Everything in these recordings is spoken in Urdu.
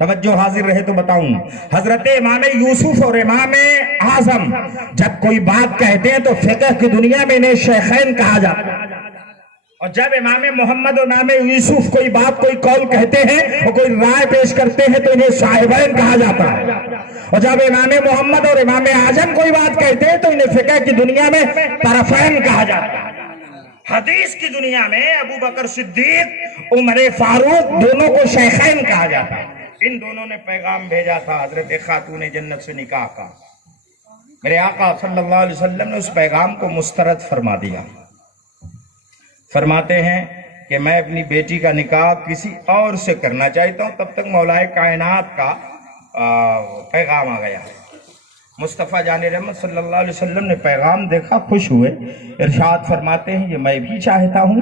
توجہ حاضر رہے تو بتاؤں، حضرت امام یوسف اور امام اعظم جب کوئی بات کہتے ہیں تو فقہ کی دنیا میں انہیں شیخین کہا جاتا ہے، اور جب امام محمد اور امام یوسف کوئی بات کوئی قول کہتے ہیں اور کوئی رائے پیش کرتے ہیں تو انہیں صاحبین کہا جاتا ہے، اور جب امام محمد اور امام اعظم کوئی بات کہتے ہیں تو انہیں فقہ کی دنیا میں طرفین کہا جاتا ہے۔ حدیث کی دنیا میں ابو بکر صدیق عمر فاروق دونوں کو شیخین کہا جاتا ہے۔ ان دونوں نے پیغام بھیجا تھا حضرت خاتون جنت سے نکاح کا، میرے آقا صلی اللہ علیہ وسلم نے اس پیغام کو مسترد فرما دیا۔ فرماتے ہیں کہ میں اپنی بیٹی کا نکاح کسی اور سے کرنا چاہتا ہوں، تب تک مولا کائنات کا پیغام آ گیا۔ مصطفیٰ جان رحمت صلی اللہ علیہ وسلم نے پیغام دیکھا، خوش ہوئے، ارشاد فرماتے ہیں کہ میں بھی چاہتا ہوں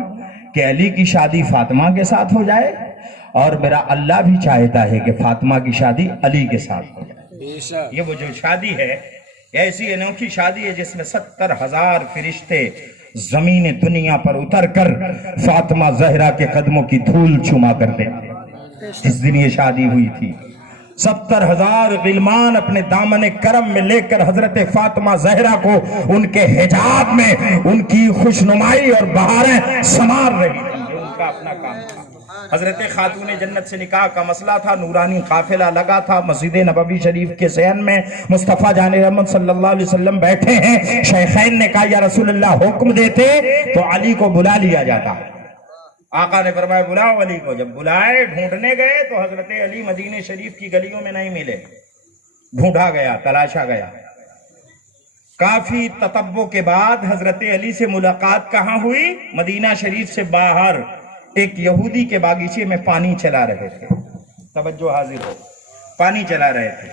کہ علی کی شادی فاطمہ کے ساتھ ہو جائے، اور میرا اللہ بھی چاہتا ہے کہ فاطمہ کی شادی علی کے ساتھ ہو جائے۔ یہ وہ جو شادی ہے، ایسی انوکھی شادی ہے جس میں 70,000 فرشتے زمین دنیا پر اتر کر فاطمہ زہرا کے قدموں کی دھول چوما کرتے ہیں۔ جس دن یہ شادی ہوئی تھی 70,000 غلمان اپنے دامن کرم میں لے کر حضرت فاطمہ زہرا کو ان کے حجاب میں ان کی خوشنمائی اور بہاریں سمار رہی تھی، یہ ان کا اپنا کام تھا۔ حضرت خاتون جنت سے نکاح کا مسئلہ تھا، نورانی قافلہ لگا تھا مسجد نبوی شریف کے صحن میں، مصطفیٰ جان رحمت صلی اللہ علیہ وسلم بیٹھے ہیں، شیخین نے کہا یا رسول اللہ حکم دیتے تو علی کو بلا لیا جاتا۔ آقا نے فرمایا بلاؤ علی کو۔ جب بلائے ڈھونڈنے گئے تو حضرت علی مدینہ شریف کی گلیوں میں نہیں ملے، ڈھونڈا گیا، تلاشا گیا۔ کافی تتبع کے بعد حضرت علی سے ملاقات کہاں ہوئی؟ مدینہ شریف سے باہر ایک یہودی کے باغیچے میں پانی چلا رہے تھے۔ توجہ حاضر ہو، پانی چلا رہے تھے،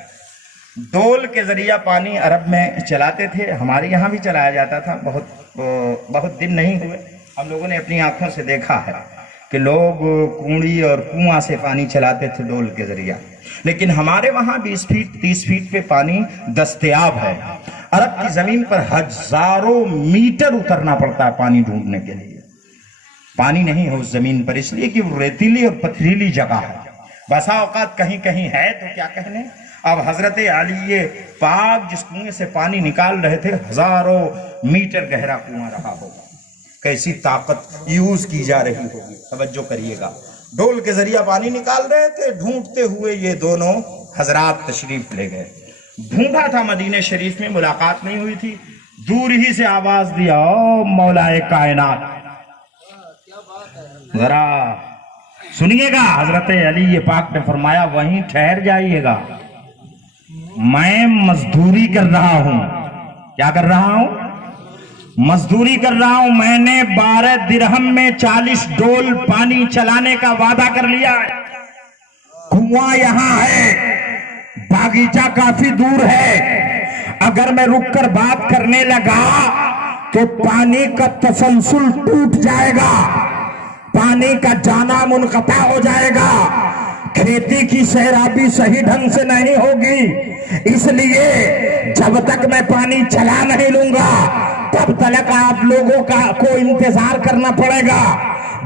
ڈول کے ذریعہ پانی عرب میں چلاتے تھے، ہمارے یہاں بھی چلایا جاتا تھا، بہت دن نہیں ہوئے ہم لوگوں نے اپنی آنکھوں سے دیکھا ہے کہ لوگ کنویں اور کنواں سے پانی چلاتے تھے ڈول کے ذریعہ، لیکن ہمارے وہاں 20 فیٹ 30 فیٹ پہ پانی دستیاب ہے۔ عرب کی زمین پر ہزاروں میٹر اترنا پڑتا ہے پانی ڈھونڈنے کے لیے، پانی نہیں ہے اس زمین پر، اس لیے کہ وہ ریتیلی اور پتھریلی جگہ ہے، بسا اوقات کہیں کہیں ہے تو کیا کہنے۔ اب حضرت علی پاک جس کنویں سے پانی نکال رہے تھے، ہزاروں میٹر گہرا کنواں رہا ہوگا، کیسی طاقت یوز کی جا رہی ہوگی، توجہ کریے گا۔ ڈول کے ذریعہ پانی نکال رہے تھے، ڈھونڈتے ہوئے یہ دونوں حضرات تشریف لے گئے۔ ڈھونڈا تھا مدینہ شریف میں، ملاقات نہیں ہوئی تھی، دور ہی سے آواز دیا او مولا کائنات، ذرا سنیے گا۔ حضرت علی پاک نے فرمایا وہیں ٹھہر جائیے گا، میں مزدوری کر رہا ہوں۔ کیا کر رہا ہوں؟ مزدوری کر رہا ہوں۔ میں نے 12 درہم میں 40 ڈول پانی چلانے کا وعدہ کر لیا ہے۔ کنواں یہاں ہے، باغیچہ کافی دور ہے، اگر میں رک کر بات کرنے لگا تو پانی کا تسلسل ٹوٹ جائے گا، پانی کا جانا منقطع ہو جائے گا، کھیتی کی سیرابی صحیح ڈھنگ سے نہیں ہوگی، اس لیے جب تک میں پانی چلا نہیں لوں گا تب تک آپ لوگوں کو انتظار کرنا پڑے گا۔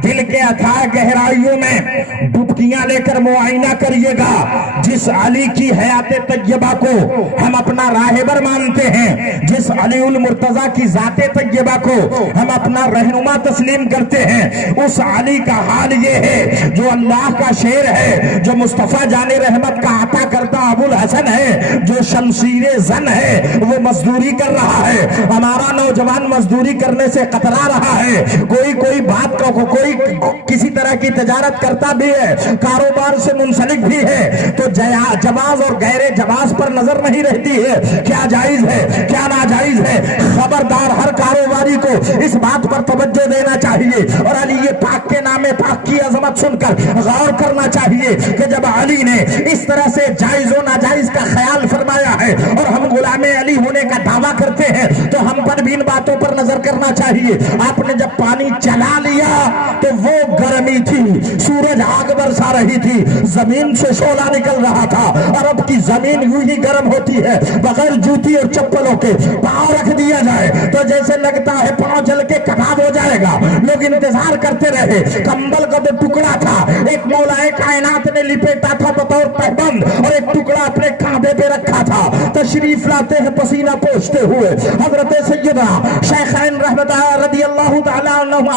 دل کے اتھاہ گہرائیوں میں ڈبکیاں لے کر معائنہ کریے گا، جس علی کی حیات طیبہ کو ہم اپنا راہبر مانتے ہیں، جس علی المرتضیٰ کی ذات طیبہ کو ہم اپنا رہنما تسلیم کرتے ہیں، اس علی کا حال یہ ہے جو اللہ کا شیر ہے، جو مصطفیٰ جان رحمت کا عطا کردہ ابو الحسن ہے، جو شمشیر زن ہے، وہ مزدوری کر رہا ہے۔ ہمارا نوجوان مزدوری کرنے سے کترا رہا ہے، کوئی بات کو کوئی کسی طرح کی تجارت کرتا بھی ہے، کاروبار سے منسلک بھی ہے، تو جواز اور غیر جواز پر نظر نہیں رہتی ہے، کیا جائز ہے کیا ناجائز ہے۔ خبردار، ہر کاروباری کو اس بات پر توجہ دینا چاہیے اور علی پاک کے نام پاک کی عظمت سن کر غور کرنا چاہیے کہ جب علی نے اس طرح سے جائز و ناجائز کا خیال فرمایا ہے اور ہم غلام علی ہونے کا دعویٰ کرتے ہیں تو ہم پر بھی ان باتوں پر نظر کرنا چاہیے. آپ نے جب پانی چلا لیا تو وہ گرمی تھی, سورج آگ برسا رہی تھی, زمین سے شعلہ نکل رہا تھا. عرب کی زمین یوں ہی گرم ہوتی ہے, بغیر جوتی اور چپلوں کے پاؤں رکھ دیا جائے تو جیسے لگتا ہے پاؤں جل کے کباب ہو جائے گا. لوگ انتظار کرتے رہے. کمبل کا جو ٹکڑا تھا ایک مولا کائنات نے لپیٹا تھا بطور پہبند, اور ایک ٹکڑا اپنے کاندھے پہ رکھا تھا. تشریف لاتے ہیں پسینہ پوچھتے ہوئے حضرت سیدنا شیخین رحمت رضی اللہ تعالیٰ عنہم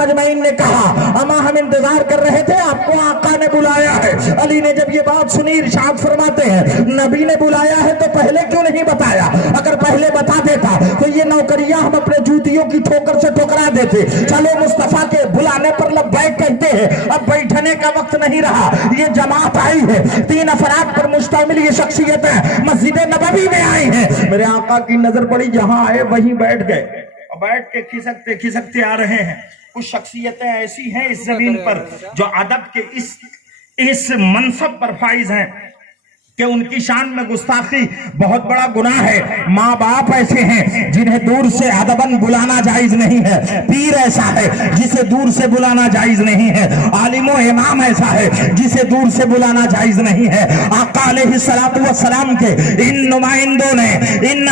اجمعین نے کہا, اما ہم انتظار کر رہے تھے, آپ کو آقا نے بلایا ہے. علی نے جب یہ بات سنی ارشاد فرماتے ہیں, نبی نے بلایا ہے تو پہلے کیوں نہیں بتایا؟ اگر پہلے بتا دیتا تو یہ نوکریاں ہم اپنے جوتیوں کی ٹھوکر سے ٹھکرا دیتے. چلو مصطفیٰ کے بلانے پر لبیک کہتے ہیں, اب بیٹھنے کا وقت نہیں رہا. یہ جماعت آئی ہے, 3 افراد پر مشتمل یہ شخصیتیں مسجد نبوی میں آئی ہیں. میرے آقا کی نظر پڑی, جہاں آئے وہیں بیٹھ گئے. بیٹھ کے کھسکتے کھسکتے آ رہے ہیں. کچھ شخصیتیں ایسی ہیں اس زمین پر جو ادب کے اس منصب پر فائز ہیں کہ ان کی شان میں گستاخی بہت بڑا گناہ ہے. ماں باپ ایسے ہیں جنہیں دور سے ادباً بلانا جائز نہیں ہے. پیر ایسا ہے جسے دور سے بلانا جائز نہیں ہے. عالم و امام ایسا ہے جسے دور سے بلانا جائز نہیں ہے. آقا علیہ الصلوۃ والسلام کے ان نمائندوں نے, ان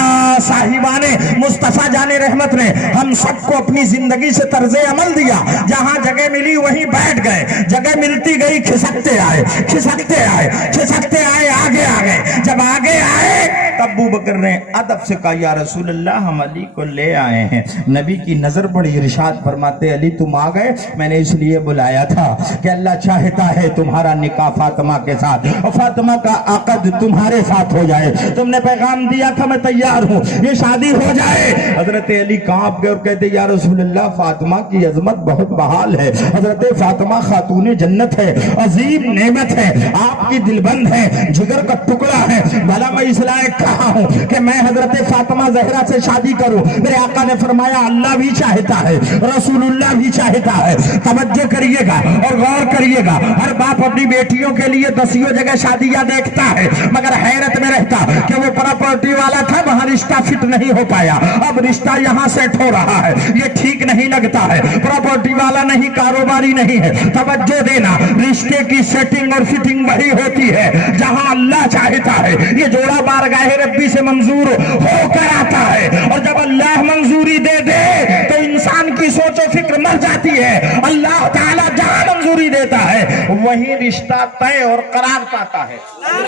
صاحبان مصطفیٰ جان رحمت نے ہم سب کو اپنی زندگی سے طرز عمل دیا. جہاں جگہ ملی وہیں بیٹھ گئے, جگہ ملتی گئی کھسکتے آئے کھسکتے آئے کھسکتے آئے. آگے آگے جب آگے آئے تب ابو بکر نے ادب سے کہا, یا رسول اللہ ہم علی کو لے آئے ہیں. نبی کی نظر پڑی, ارشاد فرماتے, علی تم آ گئے, میں نے اس لیے بلایا تھا کہ اللہ چاہتا ہے تمہارا نکاح فاطمہ کے ساتھ اور فاطمہ کا عقد تمہارے ساتھ ہو جائے. تم نے پیغام دیا تھا, میں تیار ہوں, یہ شادی ہو جائے. حضرت علی کانپ گئے اور کہتے, یا رسول اللہ فاطمہ کی عظمت بہت بحال ہے. حضرت فاطمہ خاتون جنت ہے, عظیم نعمت ہے, آپ کی دلبند ہے, جگر کا ٹکڑا ہے. بھلا میں اس لائق کہا ہوں کہ میں حضرت فاطمہ زہرا سے شادی کروں؟ میرے آقا نے فرمایا, اللہ بھی چاہتا ہے, رسول اللہ بھی چاہتا ہے. توجہ کریے گا اور غور کریے گا. ہر باپ اپنی بیٹیوں کے لیے 10 جگہ شادیاں دیکھتا ہے, مگر حیرت میں رہتا کہ وہ پراپرٹی والا تھا, وہاں رشتہ فٹ نہیں ہو پایا, اب رشتہ یہاں سیٹ ہو رہا ہے, یہ ٹھیک نہیں لگتا ہے. پراپرٹی والا نہیں, کاروباری نہیں ہے. توجہ دینا, رشتے کی سیٹنگ اور فٹنگ وہی ہوتی ہے جہاں اللہ چاہتا ہے. یہ جوڑا بارگاہ ربی سے منظور ہو کر آتا ہے, اور جب اللہ منظوری دے دے تو انسان کی سوچ و فکر مر جاتی ہے. اللہ تعالیٰ جہاں منظوری دیتا ہے وہیں رشتہ طے اور قرار پاتا ہے.